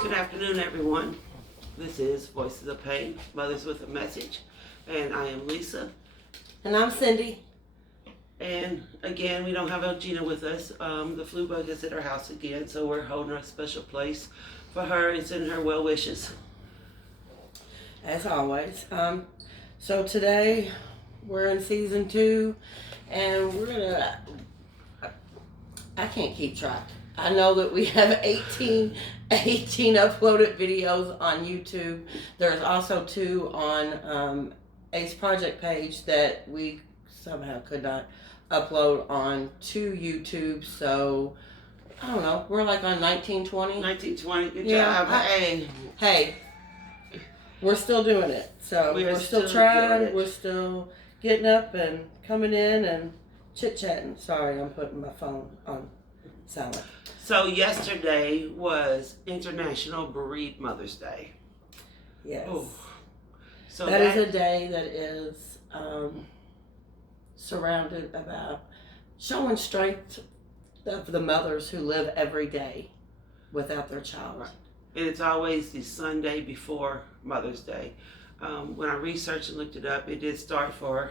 Good afternoon, everyone. This is Voices of Pain, Mothers with a Message, and I am Lisa. And I'm Cyndee. And again, we don't have Elgina with us. The flu bug is at her house again, so we're holding a special place for her and sending her well wishes. As always. So today we're in season 2, and I can't keep track. I know that we have 18 uploaded videos on YouTube. There's also 2 on Ace Project page that we somehow could not upload on to YouTube. So, I don't know. We're like on 1920. 1920, good job. Hey, we're still doing it. So we're still trying. We're still getting up and coming in and chit-chatting. Sorry, I'm putting my phone on silent. So yesterday was International Bereaved Mother's Day. Yes. Ooh. So that is a day that is surrounded about showing strength of the mothers who live every day without their child. Right. And it's always the Sunday before Mother's Day. When I researched and looked it up, it did start for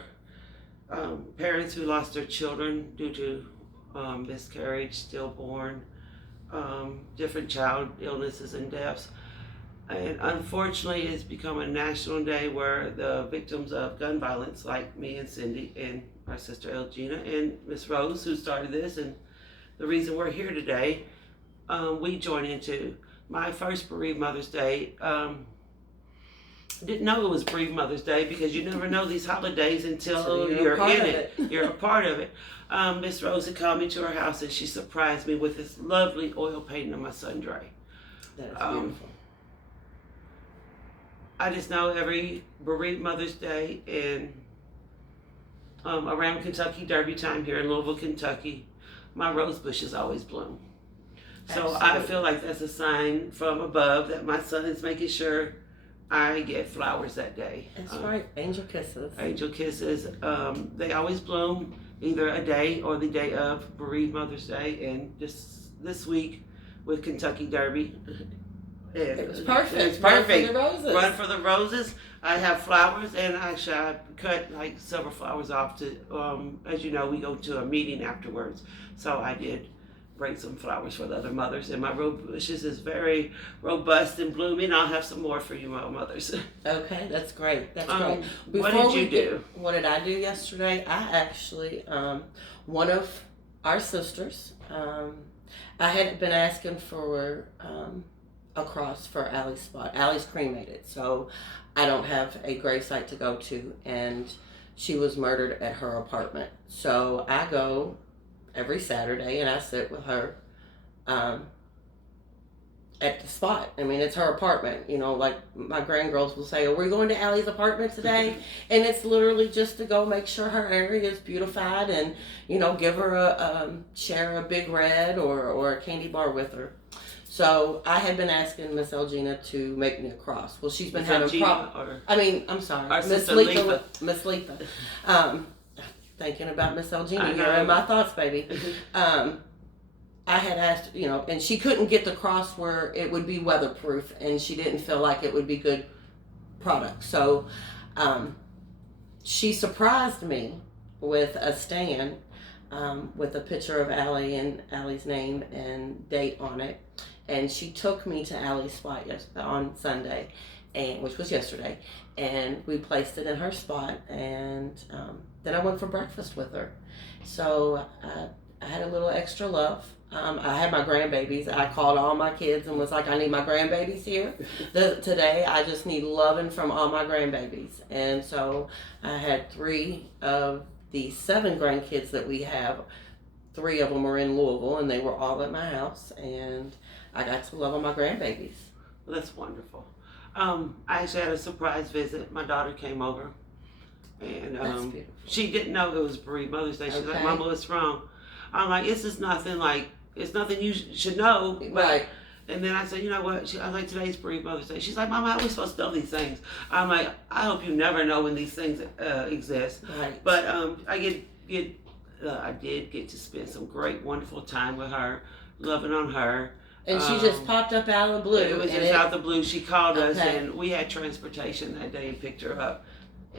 parents who lost their children due to miscarriage, stillborn, different child illnesses and deaths. And unfortunately, it's become a national day where the victims of gun violence, like me and Cyndee and our sister Elgina and Miss Rose, who started this, and the reason we're here today, we join into my first Bereaved Mother's Day. Didn't know it was Bereaved Mother's Day because you never know these holidays until you're in it. You're a part of it. Miss Rose had called me to her house and she surprised me with this lovely oil painting of my son Dre. That is beautiful. I just know every Bereaved Mother's Day and around Kentucky Derby time here in Louisville, Kentucky, my rose bushes always bloom. So Absolutely. I feel like that's a sign from above that my son is making sure I get flowers that day. That's right. Angel kisses. Angel kisses. They always bloom either a day or the day of Bereaved Mother's Day. And just this week with Kentucky Derby. It's perfect. It's perfect. Run for the roses. Run for the roses. I have flowers, and actually I cut like several flowers off to, as you know, we go to a meeting afterwards. So I did bring some flowers for the other mothers, and my rose bushes is very robust and blooming. I'll have some more for you, my mothers. Okay, that's great. That's great. What did you do? What did I do yesterday? I actually, one of our sisters, I had been asking for a cross for Allie's spot. Allie's cremated, so I don't have a gravesite to go to, and she was murdered at her apartment. So I go every Saturday and I sit with her at the spot. I mean, it's her apartment. You know, like my grandgirls will say, "Are we going to Allie's apartment today?" And it's literally just to go make sure her area is beautified and, you know, give her share a Big Red or a candy bar with her. So I had been asking Miss Elgina to make me a cross. Well, she's been having problems. I'm sorry, Miss Letha. Miss Letha. Thinking about Miss Elgina, you're in my thoughts, baby. I had asked, you know, and she couldn't get the cross where it would be weatherproof, and she didn't feel like it would be good product. So she surprised me with a stand with a picture of Allie and Allie's name and date on it. And she took me to Allie's spot on Sunday, which was yesterday, and we placed it in her spot, and then I went for breakfast with her. So I had a little extra love. I had my grandbabies. I called all my kids and was like, I need my grandbabies here today. I just need loving from all my grandbabies. And so I had 3 of the 7 grandkids that we have. 3 of them were in Louisville, and they were all at my house, and I got to love on my grandbabies. Well, that's wonderful. I actually had a surprise visit. My daughter came over, and she didn't know it was Bereaved Mother's Day. She's like, "Mama, what's wrong?" I'm like, it's nothing you should know. But, right. And then I said, you know what? I was like, today's Bereaved Mother's Day. She's like, "Mama, how are we supposed to know these things?" I'm like, I hope you never know when these things exist. Right. But I did get to spend some great, wonderful time with her, loving on her. And she just popped up out of the blue. It was just out the blue. She called us, Okay. and we had transportation that day and picked her up.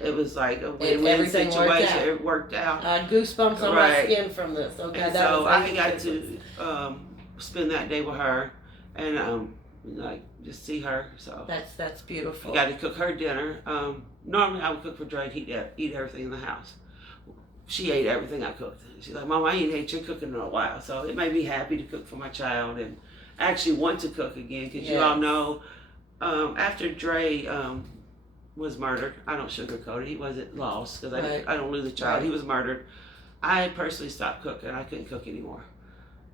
It was like a Everything win-win situation. worked out. It worked out. I had goosebumps on my skin from this. Okay, And that so was I got to spend that day with her, and like just see her. So that's beautiful. I got to cook her dinner. Normally I would cook for Dre and he'd eat everything in the house. She ate everything I cooked. She's like, Mom, I ain't ate your cooking in a while. So it made me happy to cook for my child, and I actually want to cook again because you all know after Dre was murdered, I don't sugarcoat it, he wasn't lost because I don't lose a child. He was murdered. I personally stopped cooking. I couldn't cook anymore.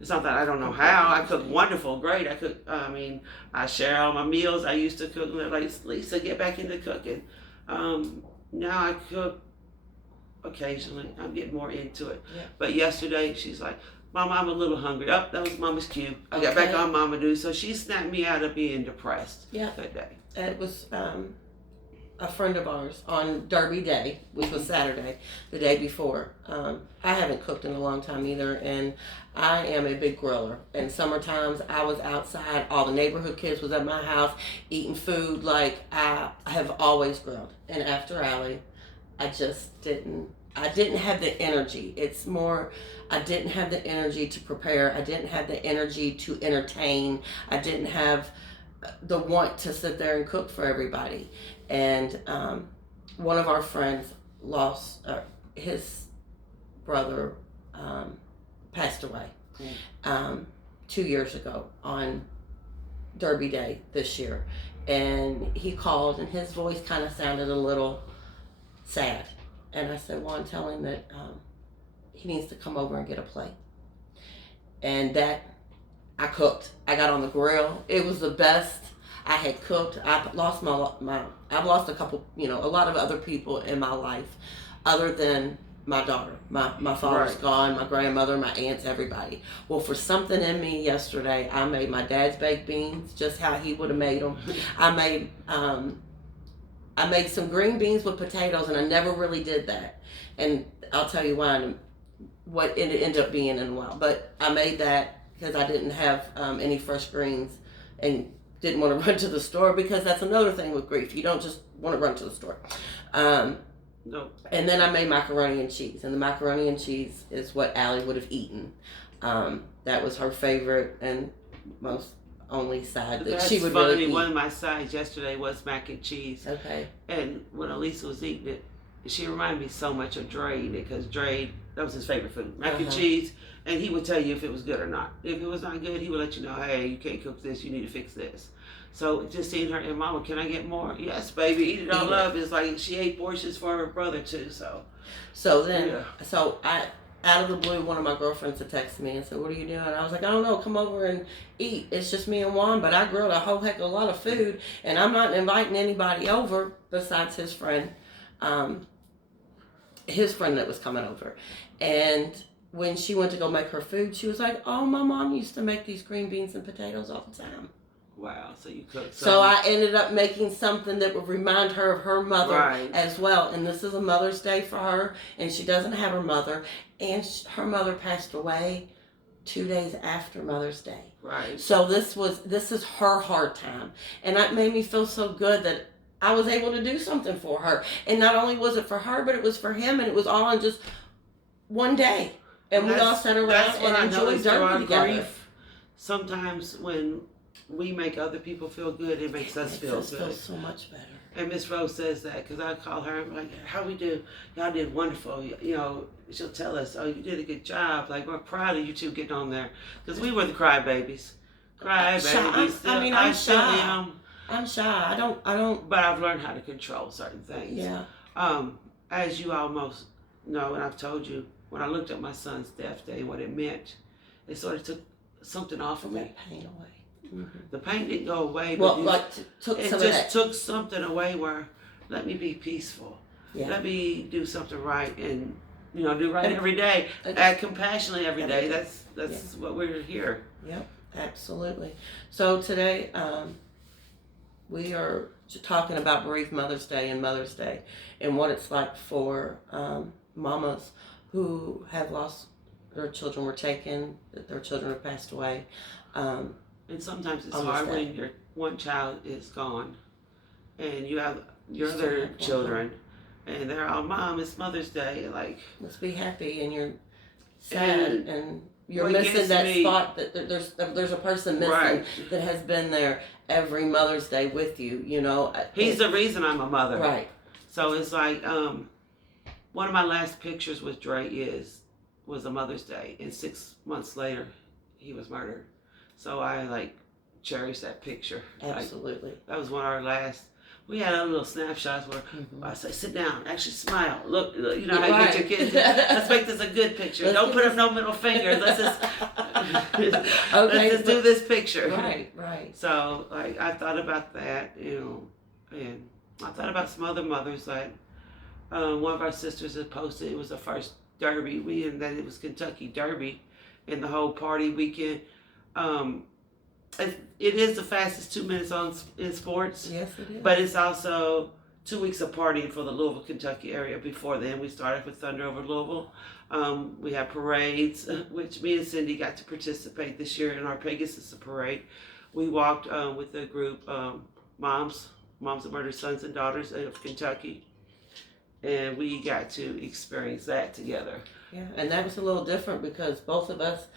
It's not that I don't know how. I cook wonderful, great. I share all my meals. I used to cook. Like, Lisa, get back into cooking. Now I cook occasionally. I'm getting more into it. Yeah. But yesterday, she's like, Mom, I'm a little hungry. Oh, that was Mama's cue. I got back on Mama Do. So she snapped me out of being depressed that day. It was a friend of ours on Derby Day, which was Saturday, the day before. I haven't cooked in a long time either, and I am a big griller. And summer times, I was outside. All the neighborhood kids was at my house eating food. Like, I have always grilled. And after Allie, I just didn't have the energy. It's more, I didn't have the energy to prepare. I didn't have the energy to entertain. I didn't have the want to sit there and cook for everybody. And one of our friends lost, his brother passed away 2 years ago on Derby Day this year. And he called, and his voice kind of sounded a little sad. And I said, well, tell him that he needs to come over and get a plate. And that, I cooked. I got on the grill. It was the best I had cooked. I've lost a couple, a lot of other people in my life other than my daughter. My father's gone, my grandmother, my aunts, everybody. Well, for something in me yesterday, I made my dad's baked beans just how he would have made them. I made some green beans with potatoes, and I never really did that. And I'll tell you why, what it ended up being in a while. But I made that because I didn't have any fresh greens and didn't want to run to the store, because that's another thing with grief. You don't just want to run to the store. No. And then I made macaroni and cheese. And the macaroni and cheese is what Allie would have eaten. That was her favorite and most only side that she would really eat. One of my sides yesterday was mac and cheese. Okay. And when Elisa was eating it, she reminded me so much of Dre, because Dre, that was his favorite food, mac and cheese, and he would tell you if it was good or not. If it was not good, he would let you know, hey, you can't cook this, you need to fix this. So just seeing her, and Mama, can I get more? Yes, baby, eat it all up. It's like she ate portions for her brother too. So I, out of the blue, one of my girlfriends had texted me and said, what are you doing? And I was like, I don't know, come over and eat. It's just me and Juan, but I grilled a whole heck of a lot of food, and I'm not inviting anybody over besides his friend that was coming over. And when she went to go make her food, she was like, oh, my mom used to make these green beans and potatoes all the time. Wow, so you cooked something. So I ended up making something that would remind her of her mother as well. And this is a Mother's Day for her, and she doesn't have her mother. And her mother passed away 2 days after Mother's Day. Right. So this is her hard time. And that made me feel so good that I was able to do something for her. And not only was it for her, but it was for him, and it was all in just one day. And we all sat around and enjoyed Derby together. Grief, sometimes when we make other people feel good, it makes us feel good. Feel so much better. And Miss Rose says that, because I call her and I'm like, how we do? Y'all did wonderful. She'll tell us, oh, you did a good job. Like, we're proud of you two getting on there. Because we were the crybabies. I'm shy. I'm shy. I don't. But I've learned how to control certain things. Yeah. As you almost know, and I've told you, when I looked at my son's death day, what it meant, it sort of took something off of me. That pain away. Mm-hmm. The pain didn't go away, but it took something away where, let me be peaceful. Yeah. Let me do something right, and do right every day. Act compassionately every day. That's what we're here. Yep, absolutely. So today, we are talking about bereaved Mother's Day and Mother's Day, and what it's like for mamas who have lost their children, were taken, that their children have passed away. And sometimes it's On this hard day. when your one child is gone and you have your Still other have children and they're all, Mom, it's Mother's Day. Like, Let's be happy, and you're sad, and you're what missing gets that me- spot that there's a person missing Right. that has been there every Mother's Day with you. You know, He's the reason I'm a mother. right. So it's like, one of my last pictures with Dre was a Mother's Day, and 6 months later, he was murdered. So I like cherish that picture. Absolutely. Like, that was one of our last. We had other little snapshots where I say, sit down, actually smile. Look, you know how you get your kids. Let's make this a good picture. Don't put up no middle finger. Let's just let's just do this picture. Right. So like I thought about that, and I thought about some other mothers. Like one of our sisters had posted it was the first Derby, and then it was Kentucky Derby, and the whole party weekend. It is the fastest 2 minutes in sports. Yes, it is. But it's also 2 weeks of partying for the Louisville, Kentucky area. Before then, we started with Thunder over Louisville. We had parades, which me and Cyndee got to participate this year in our Pegasus parade. We walked with the group Moms of Murdered Sons and Daughters of Kentucky. And we got to experience that together. Yeah, and that was a little different because both of us,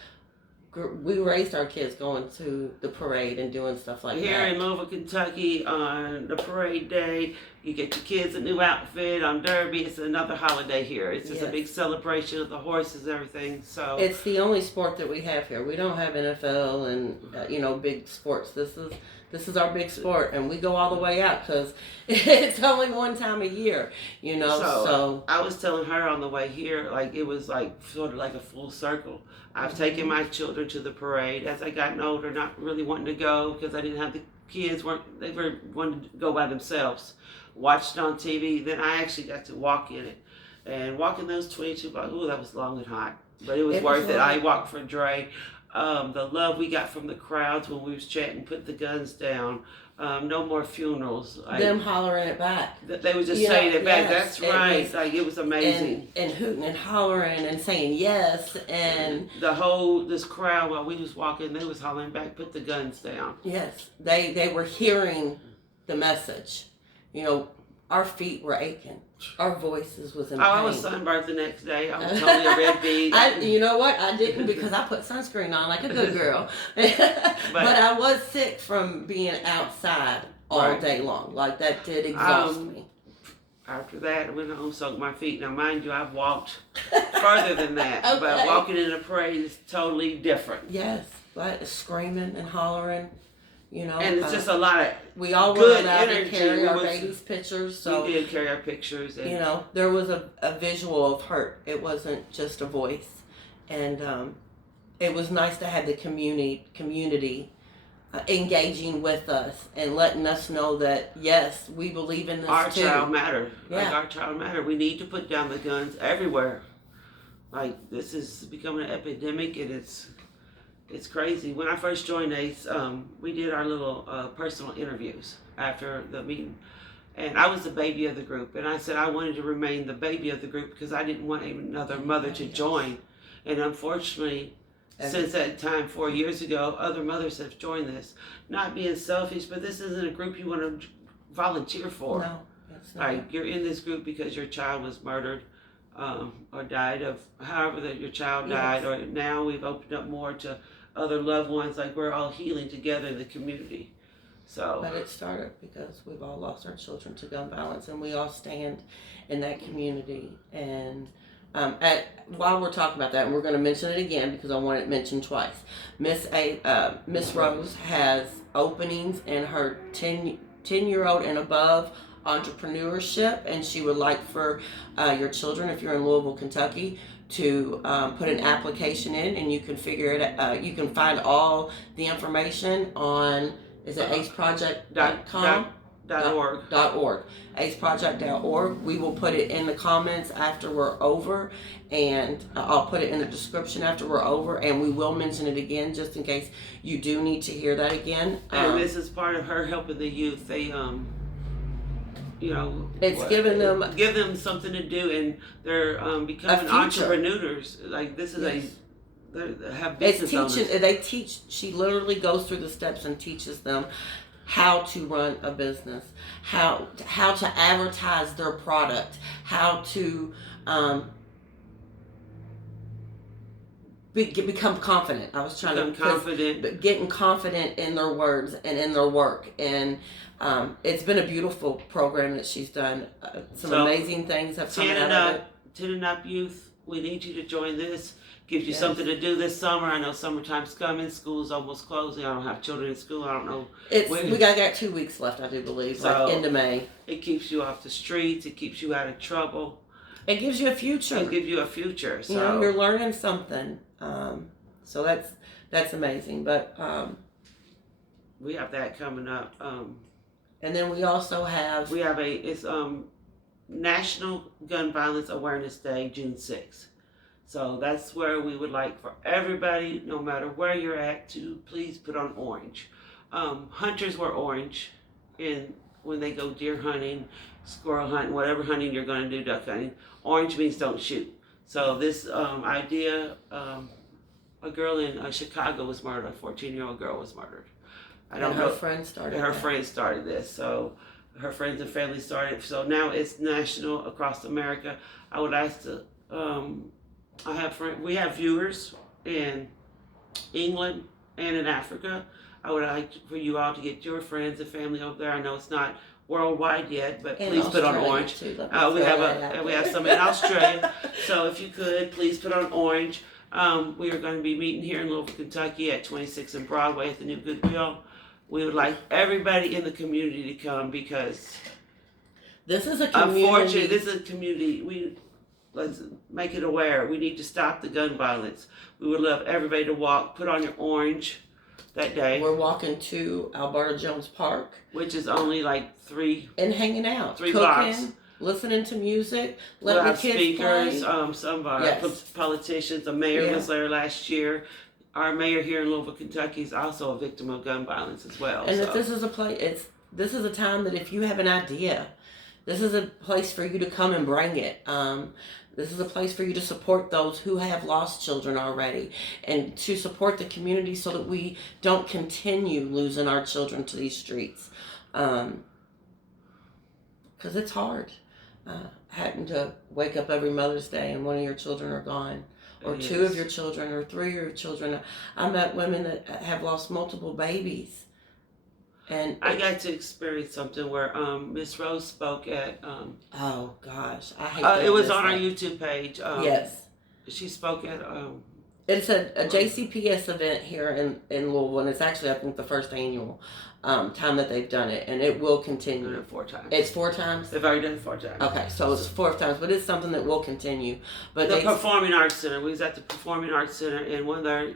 we raised our kids going to the parade and doing stuff like Here that. in Louisville, Kentucky, on the parade day, you get your kids a new outfit. On Derby, it's another holiday here. It's just a big celebration of the horses and everything. So it's the only sport that we have here. We don't have NFL and big sports. This is our big sport, and we go all the way out because it's only one time a year, So I was telling her on the way here, like it was like sort of like a full circle. I've taken my children to the parade as I gotten older, not really wanting to go because I didn't have the kids. They were wanting to go by themselves. Watched it on TV. Then I actually got to walk in it, and walking those 22 blocks. Ooh, that was long and hot, but it was worth it. I walked for Dre. The love we got from the crowds when we was chatting, put the guns down. No more funerals. Them hollering it back. They were just saying it back. Yes, That's right. It was amazing. And hooting and hollering and saying yes and This crowd while we was walking, they was hollering back, put the guns down. Yes, they were hearing the message. Our feet were aching. Our voices was in pain. I was sunburned the next day. I was totally a red bee. You know what? I didn't because I put sunscreen on like a good girl. but I was sick from being outside all day long. Like that did exhaust me. After that, I went home, soaked my feet. Now, mind you, I've walked further than that. Okay. But walking in a parade is totally different. Yes, but screaming and hollering. And it's just a lot of we all were good allowed energy. to carry our babies' pictures. So we did carry our pictures. And there was a visual of hurt. It wasn't just a voice. And it was nice to have the community engaging with us and letting us know that, yes, we believe in this our too. child matter. Yeah. Like our child matter. We need to put down the guns everywhere. Like this is becoming an epidemic, and it's crazy. When I first joined ACE, we did our little personal interviews after the meeting. And I was the baby of the group. And I said I wanted to remain the baby of the group because I didn't want another mother to join. And unfortunately, since that time, 4 years ago, other mothers have joined this. Not being selfish, but this isn't a group you want to volunteer for. No, that's not. Like, you're in this group because your child was murdered or died of however that your child died. Or now we've opened up more to other loved ones. Like, we're all healing together in the community. So, but it started because we've all lost our children to gun violence, and we all stand in that community. And while we're talking about that, and we're going to mention it again because I want it mentioned twice. Miss Rose has openings in her 10-year-old and above entrepreneurship, and she would like for your children, if you're in Louisville, Kentucky, to put an application in, and you can figure it. You can find all the information on. Is it aceproject.com? .org. aceproject.org. We will put it in the comments after we're over, and I'll put it in the description after we're over, and we will mention it again just in case you do need to hear that again. And this is part of her helping the youth. They, it's give them something to do, and they're becoming entrepreneurs. Like, this is they have It's business teaching. owners. They teach. She literally goes through the steps and teaches them how to run a business, how to advertise their product, how to become confident. I was trying Become to confident. getting confident in their words and in their work, and it's been a beautiful program that she's done. Some So, amazing things have come 10 out and of it. up, 10 and up youth, we need you to join this. Gives you Yes. something to do this summer. I know summertime's coming. School's almost closing. I don't have children in school. I don't know. We got 2 weeks left, I do believe, So, like into May. It keeps you off the streets. It keeps you out of trouble. It gives you a future. It gives you a future. So You know, you're learning something. So that's amazing. But we have that coming up. and then we also have We have it's National Gun Violence Awareness Day, June 6th. So that's where we would like for everybody, no matter where you're at, to please put on orange. Hunters wear orange when they go deer hunting, squirrel hunting, whatever hunting you're going to do, duck hunting. Orange means don't shoot. So this idea, a girl in Chicago was murdered. A 14-year-old girl was murdered. I don't and know. her friend started. Her that. friends started this, so her friends and family started. So now it's national across America. I would ask to. We have viewers in England and in Africa. I would like for you all to get your friends and family over there. I know it's not worldwide yet, but In please put on Australia, orange. too. We have some in Australia, so if you could please put on orange. We are going to be meeting here in Louisville, Kentucky at 26 and Broadway at the New Goodwill. We would like everybody in the community to come because This is a community. unfortunately, this is a community. Let's make it aware. We need to stop the gun violence. We would love everybody to walk, put on your orange that day, We're walking to Alberta Jones Park which is only like 3 and hanging out, 3 cooking, blocks. listening to music, We'll letting have the kids speakers, play. some of our Yes. politicians. The mayor Yeah. was there last year. Our mayor here in Louisville, Kentucky is also a victim of gun violence as well. And so. if this is a place, this is a time that if you have an idea, this is a place for you to come and bring it. This is a place for you to support those who have lost children already and to support the community so that we don't continue losing our children to these streets. Because it's hard having to wake up every Mother's Day and one of your children are gone, or It two is. of your children, or three of your children. I met women that have lost multiple babies. And I got to experience something where Miss Rose spoke at. oh gosh, I hate that. It was on our YouTube page. Yes. She spoke at. It's a JCPS event here in Louisville, and it's actually, I think, the first annual time that they've done it, and it will Done continue. it 4 times. It's 4 times? They've already done it 4 times. Okay, so it's 4 times, but it's something that will continue. But The Performing Arts Center. We was at the Performing Arts Center, and one of their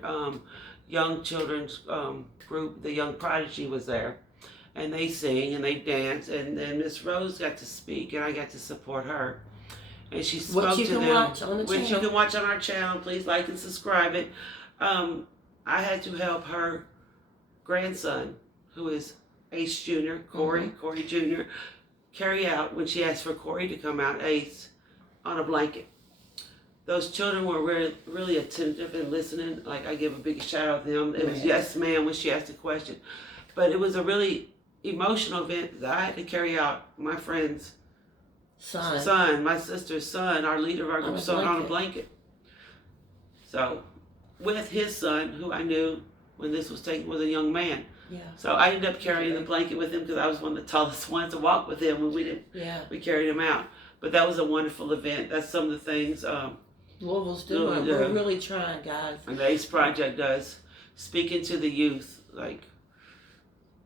young children's group, the Young Prodigy, was there. And they sing and they dance, and then Miss Rose got to speak, and I got to support her. And she spoke Which you to can them, watch on the which you channel. can watch on our channel. Please like and subscribe it. I had to help her grandson, who is Ace Jr., Corey Jr., carry out when she asked for Corey to come out, Ace, on a blanket. Those children were really, really attentive and listening. Like, I give a big shout out to them. It was yes, ma'am, when she asked a question. But it was a really emotional event that I had to carry out. My friend's son, my sister's son, our leader of our group, son on a blanket. So, with his son, who I knew when this was taken, was a young man. Yeah. So I ended up carrying the blanket with him because I was one of the tallest ones to walk with him when we carried him out. But that was a wonderful event. That's some of the things Louisville's doing. Yeah. We're really trying, guys. and the ACE Project does. Speaking to the youth, like,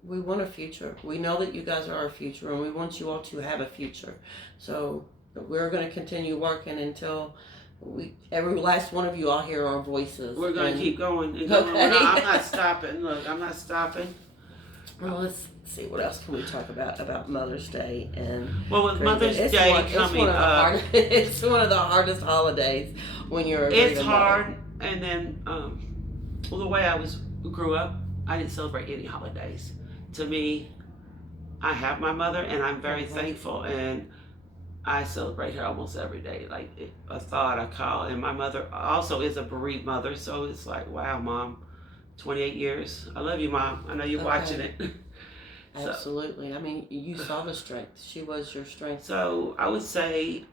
We want a future. We know that you guys are our future, and we want you all to have a future. So we're going to continue working until every last one of you all hear our voices. we're going to keep going and going. Okay. I'm not stopping. Look, I'm not stopping. Well, let's see, what else can we talk about Mother's Day and Well, with Mother's Day coming up, it's one of the hardest holidays when you're. it's hard. And then, well, the way I grew up, I didn't celebrate any holidays. To me, I have my mother, and I'm very thankful. And I celebrate her almost every day. Like a thought, I call. And my mother also is a bereaved mother, so it's like, wow, Mom, 28 years. I love you, Mom. I know you're watching it. So, absolutely. I mean, you saw the strength. She was your strength. So I would say,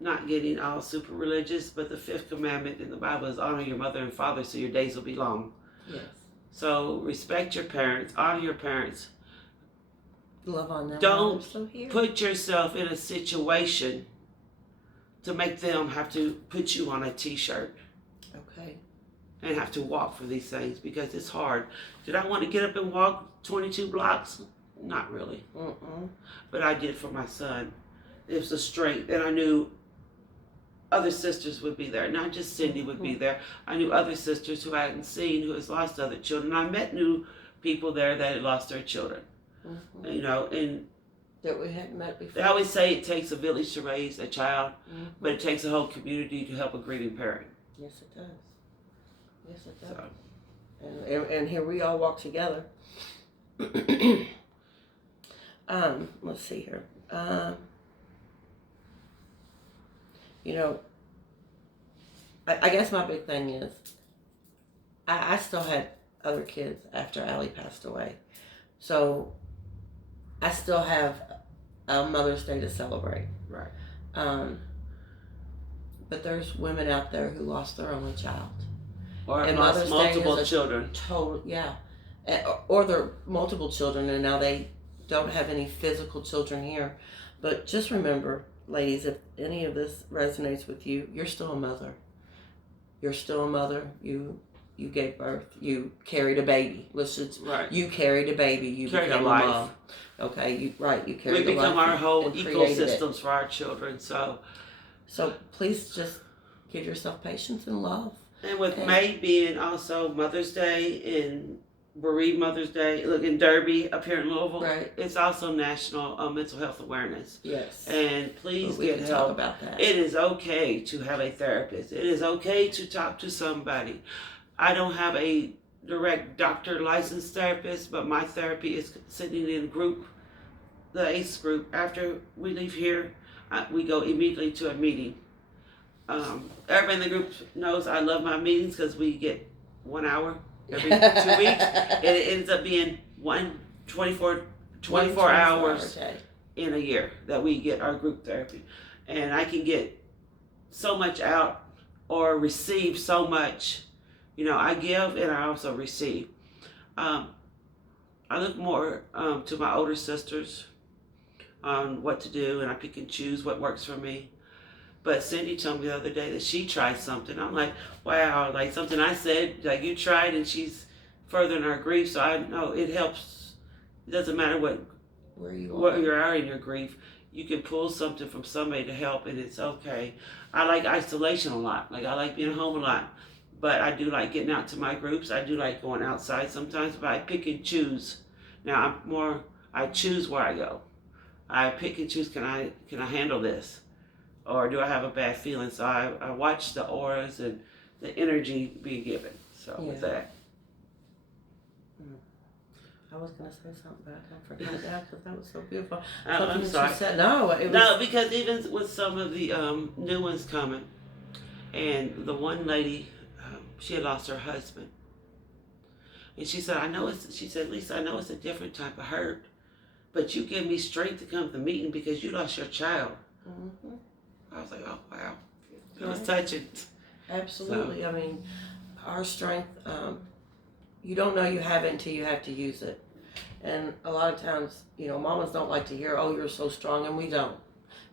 not getting all super religious, but the fifth commandment in the Bible is honor your mother and father so your days will be long. Yes. So respect your parents, honor your parents. Love on them. Don't put yourself in a situation to make them have to put you on a t-shirt. Okay. And have to walk for these things because it's hard. Did I want to get up and walk 22 blocks? Not really. But I did for my son. It was a strength, and I knew other sisters would be there, not just Cyndee would be there. I knew other sisters who I hadn't seen who has lost other children. I met new people there that had lost their children. You know, and that we hadn't met before. They always say it takes a village to raise a child, but it takes a whole community to help a grieving parent. Yes, it does. Yes, it does. So. And here we all walk together. Let's see here. You know, I guess my big thing is I still had other kids after Allie passed away. So I still have a Mother's Day to celebrate. Right. But there's women out there who lost their only child. Or have lost multiple children. Or they're multiple children and now they don't have any physical children here. But just remember, ladies, if any of this resonates with you, you're still a mother. You're still a mother. You gave birth. You carried a baby. You carried a baby. You carried a life. Mom. Okay, you carried a life. We become our whole ecosystems for our children. So please just give yourself patience and love. And with May being also Mother's Day and Bereaved Mother's Day, look in Derby up here in Louisville. Right. It's also National Mental Health Awareness. Yes. And please we get can help. Talk about that. It is okay to have a therapist. It is okay to talk to somebody. I don't have a direct doctor licensed therapist, but my therapy is sitting in group, the ACE group. After we leave here, we go immediately to a meeting. Everybody in the group knows I love my meetings because we get 1 hour every 2 weeks. And it ends up being 24 hours in a year that we get our group therapy. And I can get so much out or receive so much. You know, I give and I also receive. I look more to my older sisters on what to do, and I pick and choose what works for me. But Cyndee told me the other day that she tried something. I'm like, wow, like something I said, like you tried, and she's furthering her grief. So I know it helps. It doesn't matter where you are in your grief. You can pull something from somebody to help, and it's okay. I like isolation a lot. Like I like being home a lot. But I do like getting out to my groups. I do like going outside sometimes, but I pick and choose. Now I choose where I go. I pick and choose, can I handle this? Or do I have a bad feeling? So I watch the auras and the energy being given. So with that. I was going to say something, but I forgot that because that was so beautiful. I'm sorry. No, because even with some of the new ones coming, and the one lady, she had lost her husband. And she said, Lisa, I know it's a different type of hurt, but you give me strength to come to the meeting because you lost your child. Mm-hmm. I was like, oh, wow. It was touching. Absolutely. So. I mean, our strength, you don't know you have it until you have to use it. And a lot of times, you know, mamas don't like to hear, oh, you're so strong, and we don't.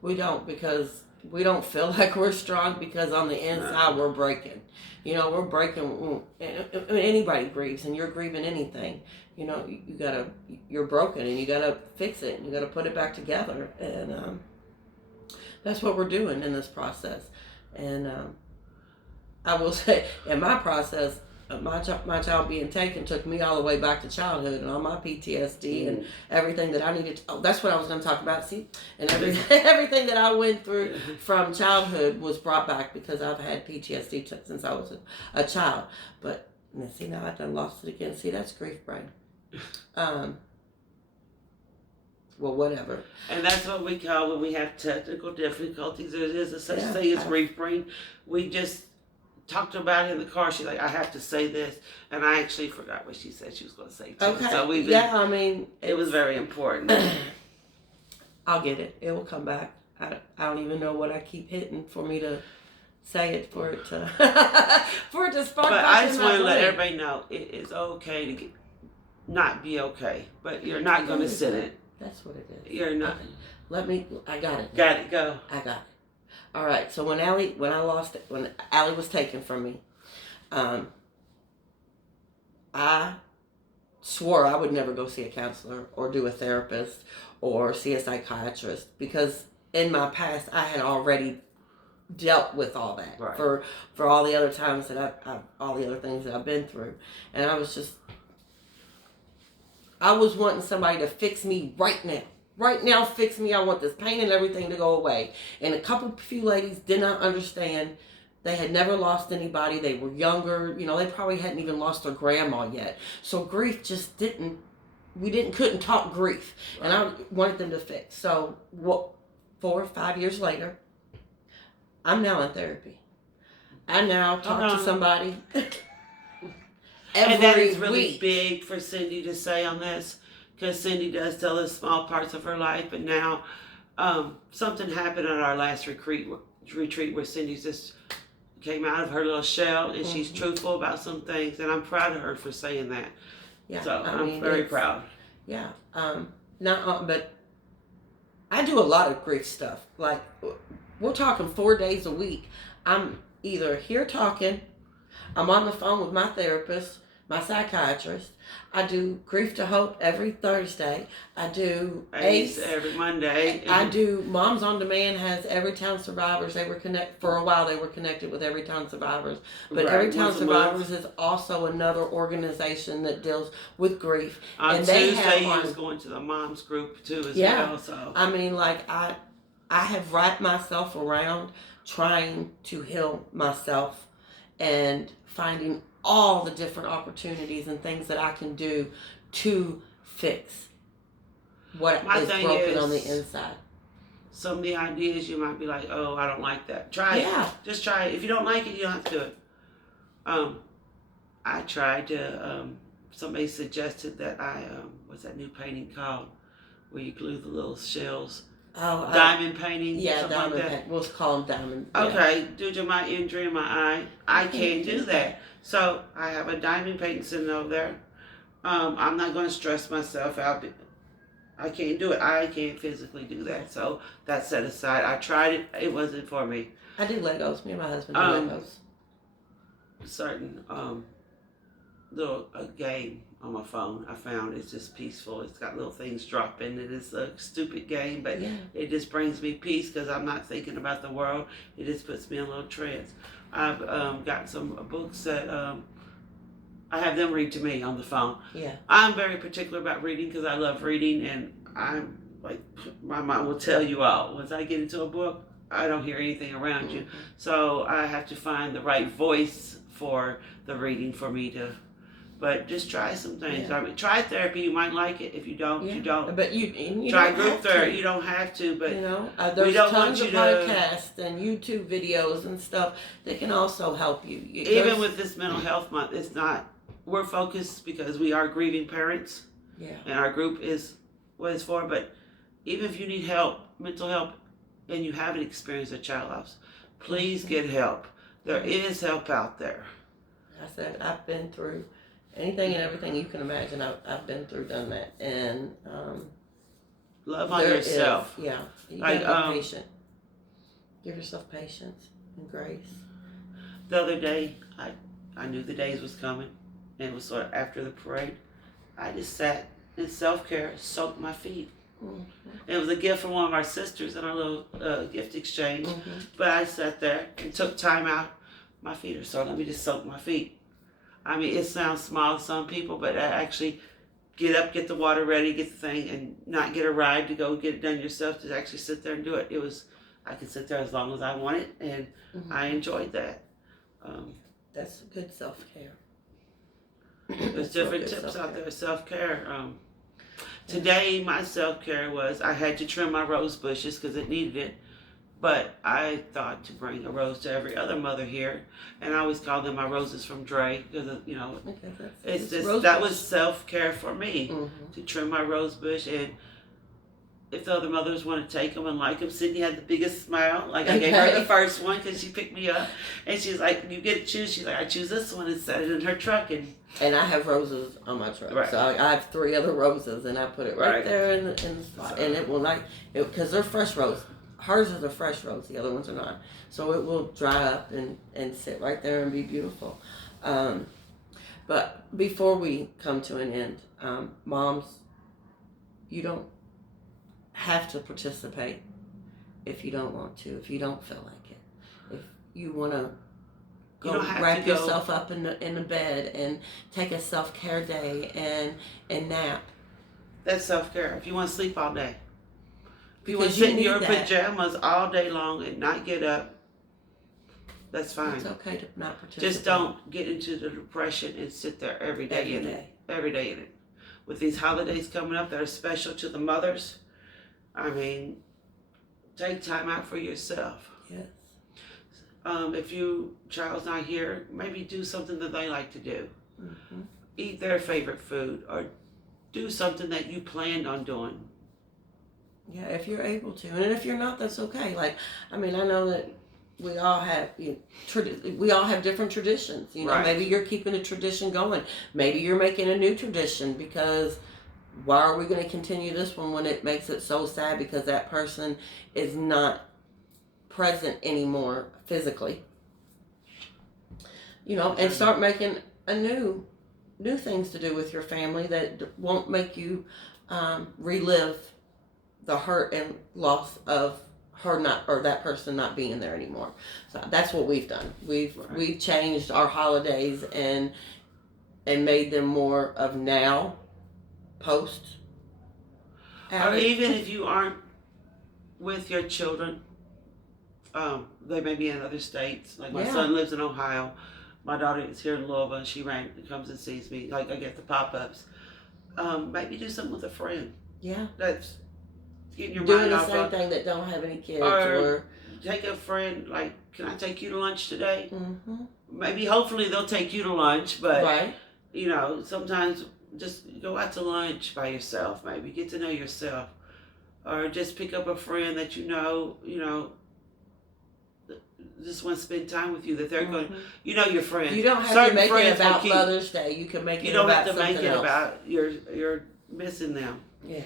We don't because we don't feel like we're strong because on the inside we're breaking. You know, we're breaking. Anybody grieves, and you're grieving anything. You know, you're broken, and you gotta fix it, and you gotta put it back together, and that's what we're doing in this process. And I will say, in my process, my child being taken took me all the way back to childhood and all my PTSD and everything that I needed to, that's what I was going to talk about, see? And everything that I went through from childhood was brought back because I've had PTSD since I was a child. But, see, now I've done lost it again. See, that's grief brain. well, whatever. And that's what we call when we have technical difficulties. There is a such Yeah, thing as grief brain. We just talked about it in the car. She's like, I have to say this, and I actually forgot what she said she was going to say too. Okay. So I mean, it was very important. I'll get it. It will come back. I don't even know what I keep hitting for me to say it for it to spark. But back I in just my want to let brain. everybody know it is okay to not be okay, but you're not going to sit in it. That's what it is. You're not. Okay. I got it. Got it. Go. I got it. All right. So when Allie was taken from me, I swore I would never go see a counselor or do a therapist or see a psychiatrist, because in my past I had already dealt with all that, right, for all the other times that all the other things that I've been through, and I was wanting somebody to fix me right now. Right now, fix me. I want this pain and everything to go away. And a few ladies did not understand. They had never lost anybody. They were younger. They probably hadn't even lost their grandma yet. So grief just couldn't talk grief. Right. And I wanted them to fix. So 4 or 5 years later, I'm now in therapy. I now talk to somebody and that is really big for Cyndee to say on this, because Cyndee does tell us small parts of her life. But now something happened at our last retreat where Cyndee just came out of her little shell, and she's truthful about some things, and I'm proud of her for saying that. Yeah, so I'm very proud. Yeah, but I do a lot of grief stuff. Like, we're talking 4 days a week. I'm either here talking, I'm on the phone with my therapist, my psychiatrist. I do Grief to Hope every Thursday. I do ACE every Monday. I do Moms on Demand has Everytown Survivors. For a while they were connected with Everytown Survivors. But right. Everytown Survivors is also another organization that deals with grief. On Tuesday he was going to the moms group too as well. So I mean, like, I have wrapped myself around trying to heal myself and finding all the different opportunities and things that I can do to fix what is broken on the inside. Some of the ideas you might be like, oh, I don't like that. Try it. Just try it. If you don't like it, you don't have to do it. I tried to, somebody suggested that what's that new painting called? Where you glue the little shells. Oh, diamond painting. Yeah, diamond like painting. We'll call them diamond. Okay, due to my injury in my eye, I can't do that. So I have a diamond painting sitting over there. I'm not going to stress myself out. I can't do it. I can't physically do that. So that's set aside. I tried it. It wasn't for me. I do Legos. Me and my husband do Legos. Certain little game on my phone I found. It's just peaceful. It's got little things dropping. It is a stupid game, but it just brings me peace because I'm not thinking about the world. It just puts me in a little trance. I've got some books that I have them read to me on the phone. Yeah. I'm very particular about reading because I love reading, and I'm like, my mom will tell you all. Once I get into a book, I don't hear anything around you. So I have to find the right voice for the reading for me to. But just try some things. Yeah. I mean, try therapy. You might like it. If you don't, you don't. But you try group therapy. You don't have to. But there's tons of podcasts and YouTube videos and stuff that can also help you. Even with this mental health month, it's not. We're focused because we are grieving parents. Yeah. And our group is what it's for. But even if you need help, mental help, and you haven't experienced a child loss, please get help. There is help out there. I said I've been through anything and everything you can imagine. I've been through, done that, and love on yourself. You gotta be patient. Give yourself patience and grace. The other day, I knew the days was coming, and it was sort of after the parade. I just sat in self-care, soaked my feet. Mm-hmm. It was a gift from one of our sisters in our little gift exchange. Mm-hmm. But I sat there and took time out. My feet are sore. Let me just soak my feet. I mean, it sounds small to some people, but I actually get up, get the water ready, get the thing, and not get a ride to go get it done yourself, to actually sit there and do it. I could sit there as long as I wanted, and I enjoyed that. That's good self-care. There's different tips out there, self-care. Today, my self-care was I had to trim my rose bushes because it needed it. But I thought to bring a rose to every other mother here, and I always call them my roses from Dre because Okay, it's just rose that bush. was self care for me Mm-hmm. to trim my rose bush. And if the other mothers want to take them and like them, Cyndee had the biggest smile. Like I gave her the first one because she picked me up, and she's like, "You get to choose." She's like, "I choose this one," and set it in her truck. And I have roses on my truck, Right. so I have 3 other roses, and I put it right Right. there in the spot, and it will because they're fresh roses. Hers is a fresh rose, the other ones are not. So it will dry up and sit right there and be beautiful. But before we come to an end, moms, you don't have to participate if you don't want to, if you don't feel like it. If you want to You go don't have wrap to go. yourself up in the bed and take a self-care day and nap. That's self care. If you want to sleep all day, if you want to Because you sit in need your that. pajamas all day long and not get up, that's fine. It's okay to not participate. Just don't get into the depression and sit there every day in it. Every day in it. With these holidays coming up that are special to the mothers, I mean, take time out for yourself. Yes. If your child's not here, maybe do something that they like to do. Mm-hmm. Eat their favorite food or do something that you planned on doing. Yeah, if you're able to, and if you're not, that's okay. Like, I mean, I know that we all have we all have different traditions. Right. Maybe you're keeping a tradition going. Maybe you're making a new tradition because why are we going to continue this one when it makes it so sad because that person is not present anymore physically? And start making a new things to do with your family that won't make you relive the hurt and loss of her not, or that person not being there anymore. So that's what we've done. We've changed our holidays and made them more of now, post. Or even if you aren't with your children, they may be in other states. Like my son lives in Ohio. My daughter is here in Louisville, and she comes and sees me. Like I get the pop-ups. Maybe do something with a friend. Yeah. That's getting your doing mind the off same of. thing that don't have any kids, Or take a friend. Like, can I take you to lunch today? Mm-hmm. Maybe, hopefully, they'll take you to lunch. But right. Sometimes just go out to lunch by yourself. Maybe get to know yourself, or just pick up a friend that just want to spend time with you, that they're going, your friends. You don't have Certain to make it friends will about keep- Mother's Day. You can make it You don't about have to make something it else. about you're missing them. Yeah.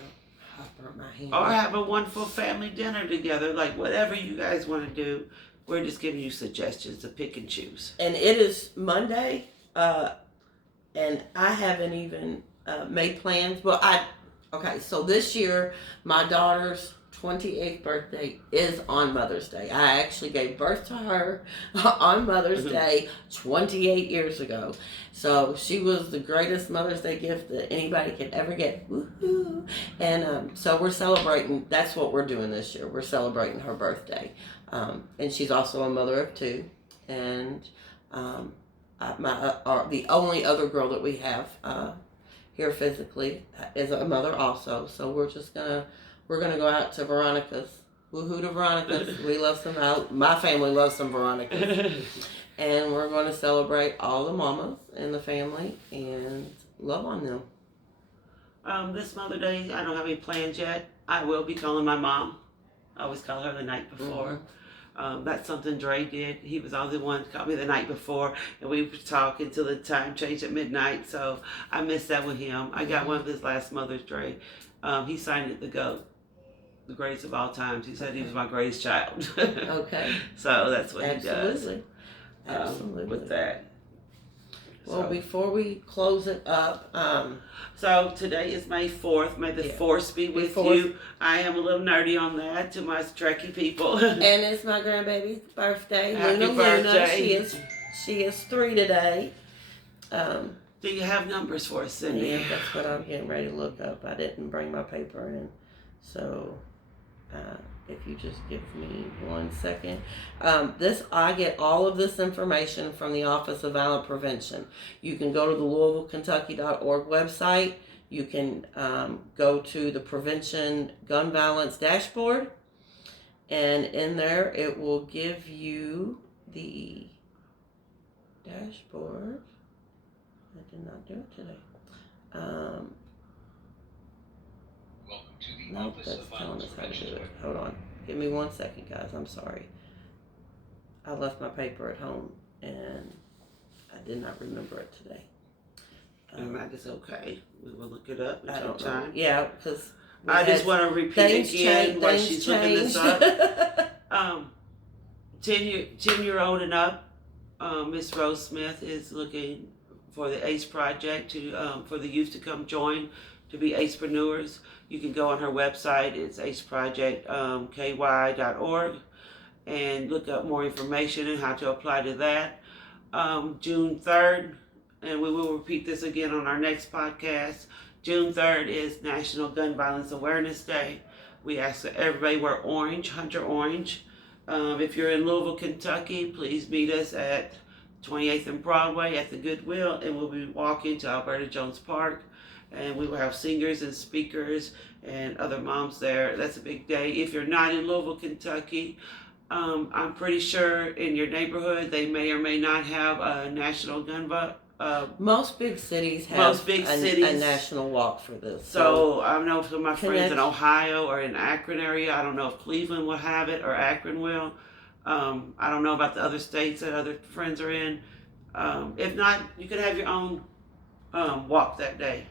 I burnt my hand. Or have a wonderful family dinner together. Like, whatever you guys want to do, we're just giving you suggestions to pick and choose. And it is Monday, and I haven't even made plans. Okay, so this year, my daughter's 28th birthday is on Mother's Day. I actually gave birth to her on Mother's Day 28 years ago. So she was the greatest Mother's Day gift that anybody could ever get. Woohoo! And so we're celebrating. That's what we're doing this year. We're celebrating her birthday. And she's also a mother of 2. And the only other girl that we have here physically is a mother also. So we're gonna go out to Veronica's. Woohoo to Veronica's. We love some. My family loves some Veronica's, and we're going to celebrate all the mamas in the family and love on them. This Mother's Day, I don't have any plans yet. I will be calling my mom. I always call her the night before. That's something Dre did. He was always the one to call me the night before, and we would talk until the time changed at midnight. So I missed that with him. I got one of his last Mother's Day. He signed it the GOAT, the greatest of all times. He said he was my greatest child. Okay. So that's what he does. Absolutely. With that. Well, before we close it up, so today is May 4th. May the Force be with you. I am a little nerdy on that to my Trekkie people. And it's my grandbaby's birthday. Happy Luna. birthday. She is 3 today. Do you have numbers for us, Cyndee? Yeah, that's what I'm getting ready to look up. I didn't bring my paper in, so if you just give me 1 second. I get all of this information from the Office of Violent Prevention. You can go to the LouisvilleKentucky.org website. you can go to the Prevention Gun Violence Dashboard, and in there it will give you the dashboard. I did not do it today. Nope, that's telling us how to do it. Hold on. Give me 1 second, guys. I'm sorry. I left my paper at home, and I did not remember it today. And that is okay. We will look it up I at don't know. time. Yeah, because I just want to repeat again while she's looking this up. 10-year-old and up, Miss Rose Smith is looking for the ACE project for the youth to come join to be ACEpreneurs. You can go on her website. It's aceprojectky.org and look up more information and how to apply to that. June 3rd, and we will repeat this again on our next podcast. June 3rd is National Gun Violence Awareness Day. We ask that everybody wear orange, hunter orange. If you're in Louisville, Kentucky, please meet us at 28th and Broadway at the Goodwill, and we'll be walking to Alberta Jones Park, and we will have singers and speakers and other moms there. That's a big day. If you're not in Louisville, Kentucky, I'm pretty sure in your neighborhood they may or may not have a national gun most big cities have a national walk for this. So I know some of my friends in Ohio or in Akron area. I don't know if Cleveland will have it or Akron will. I don't know about the other states that other friends are in. If not, you could have your own walk that day.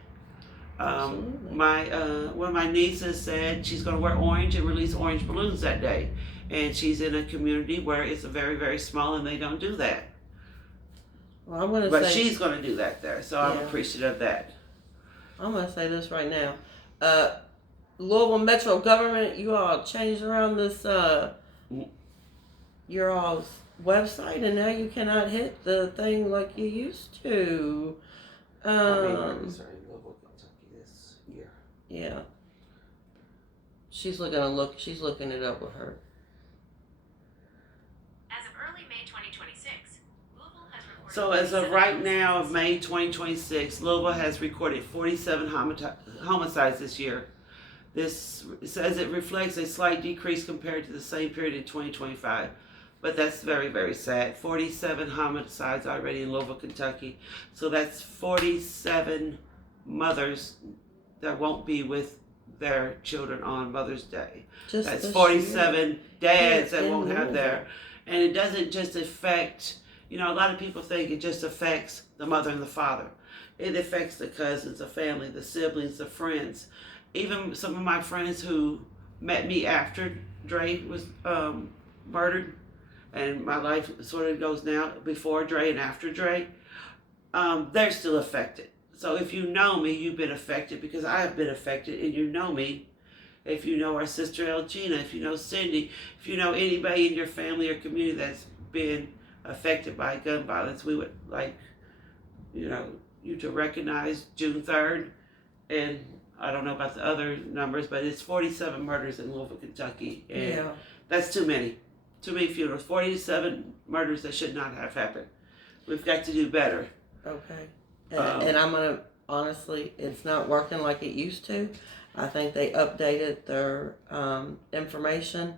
One of my nieces said she's going to wear orange and release orange balloons that day. And she's in a community where it's very, very small and they don't do that. Well, but she's going to do that there, so I'm appreciative of that. I'm going to say this right now. Louisville Metro Government, you all changed around this, your all's website, and now you cannot hit the thing like you used to. Louisville, Kentucky this year. Yeah. She's looking it up with her. So as of right now, of May 2026, Louisville has recorded 47 homicides this year. This says it reflects a slight decrease compared to the same period in 2025. But that's very, very sad. 47 homicides already in Louisville, Kentucky. So that's 47 mothers that won't be with their children on Mother's Day. That's 47 dads that won't have their... And it doesn't just affect... You know, a lot of people think it just affects the mother and the father. It affects the cousins, the family, the siblings, the friends. Even some of my friends who met me after Dre was murdered, and my life sort of goes now before Dre and after Dre, they're still affected. So if you know me, you've been affected because I have been affected, and you know me. If you know our sister Elgina, if you know Cyndee, if you know anybody in your family or community that's been affected by gun violence, we would like, you to recognize June 3rd. And I don't know about the other numbers, but it's 47 murders in Louisville, Kentucky. And that's too many. Too many funerals. 47 murders that should not have happened. We've got to do better. Okay. And I'm going to, honestly, it's not working like it used to. I think they updated their information.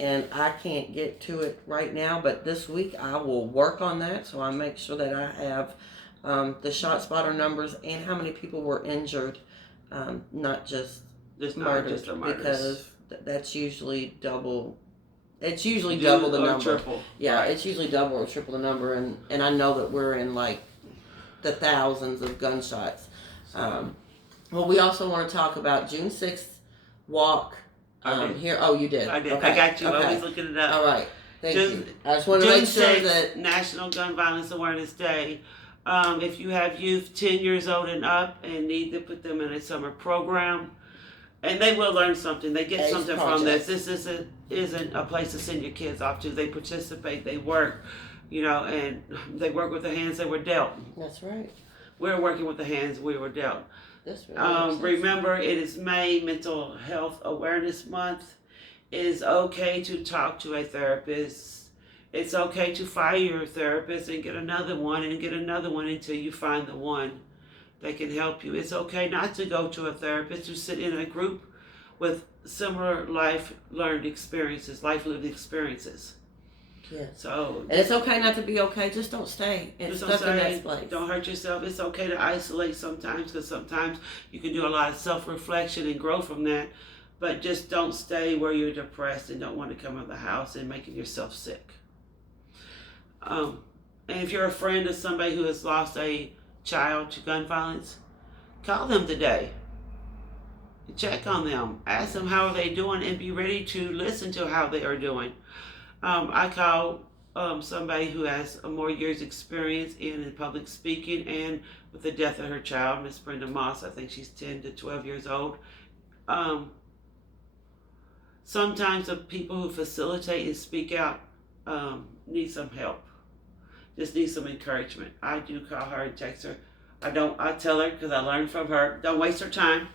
And I can't get to it right now, but this week I will work on that, so I make sure that I have the shot spotter numbers and how many people were injured, not just murdered, because that's usually double. It's usually double the number. Triple. Yeah, right. It's usually double or triple the number, and I know that we're in like the thousands of gunshots. Well, we also want to talk about June 6th walk. Here. Oh, you did. I did. Okay. I got you. Okay. Always looking it up. All right. Thank you. I just want to make sure that National Gun Violence Awareness Day. If you have youth 10 years old and up and need to put them in a summer program, and they will learn something. They get something from this. This isn't a place to send your kids off to. They participate. They work. And they work with the hands they were dealt. That's right. We're working with the hands we were dealt. Remember, it is May Mental Health Awareness Month. It is okay to talk to a therapist. It's okay to fire your therapist and get another one until you find the one that can help you. It's okay not to go to a therapist, to sit in a group with similar life lived experiences. Yes. So, and it's okay not to be okay. Just don't stay and stuck in that place. Don't hurt yourself. It's okay to isolate sometimes, because sometimes you can do a lot of self-reflection and grow from that. But just don't stay where you're depressed and don't want to come out of the house and making yourself sick. And if you're a friend of somebody who has lost a child to gun violence, call them today. Check on them. Ask them how are they doing, and be ready to listen to how they are doing. I call somebody who has more years experience in public speaking and with the death of her child, Miss Brenda Moss. I think she's 10 to 12 years old. Sometimes the people who facilitate and speak out need some help. Just need some encouragement. I do call her and text her. I tell her, because I learned from her, don't waste her time.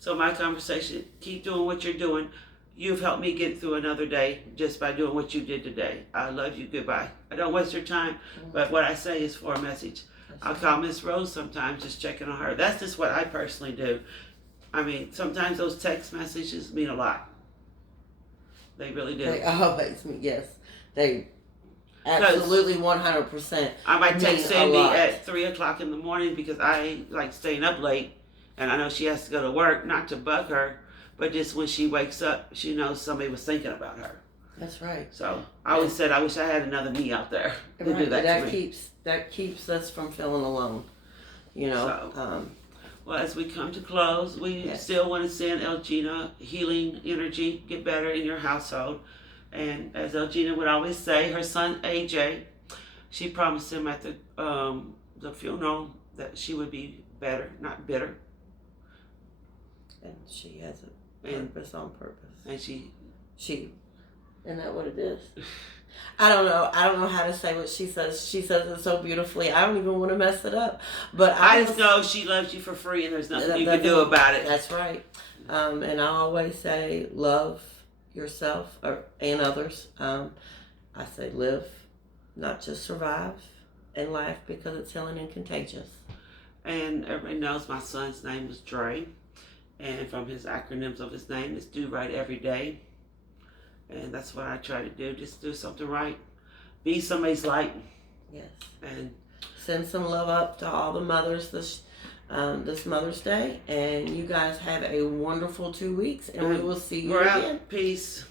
So my conversation, keep doing what you're doing. You've helped me get through another day just by doing what you did today. I love you. Goodbye. I don't waste your time, but what I say is for a message. I'll call Miss Rose sometimes, just checking on her. That's just what I personally do. I mean, sometimes those text messages mean a lot. They really do. They always mean, yes. They absolutely 100%. I might text Cyndee at 3 o'clock in the morning because I like staying up late, and I know she has to go to work, not to bug her, but just when she wakes up, she knows somebody was thinking about her. That's right. So I always said, I wish I had another me out there to do that to me. That keeps us from feeling alone. You know. So, well, as we come to close, we still want to send Elgina healing energy, get better in your household. And as Elgina would always say, her son AJ, she promised him at the funeral that she would be better, not bitter. And she has a purpose on purpose. And she, isn't that what it is? I don't know how to say what she says. She says it so beautifully. I don't even want to mess it up. But I just know she loves you for free, and there's nothing you can do about it. That's right. And I always say, love yourself and others. I say, live, not just survive, and laugh because it's healing and contagious. And everybody knows my son's name was Dre, and from his acronyms of his name is Do Right Every Day. And that's what I try to do. Just do something right. Be somebody's light. Yes. And send some love up to all the mothers this Mother's Day. And you guys have a wonderful 2 weeks. And we will see you again. Peace.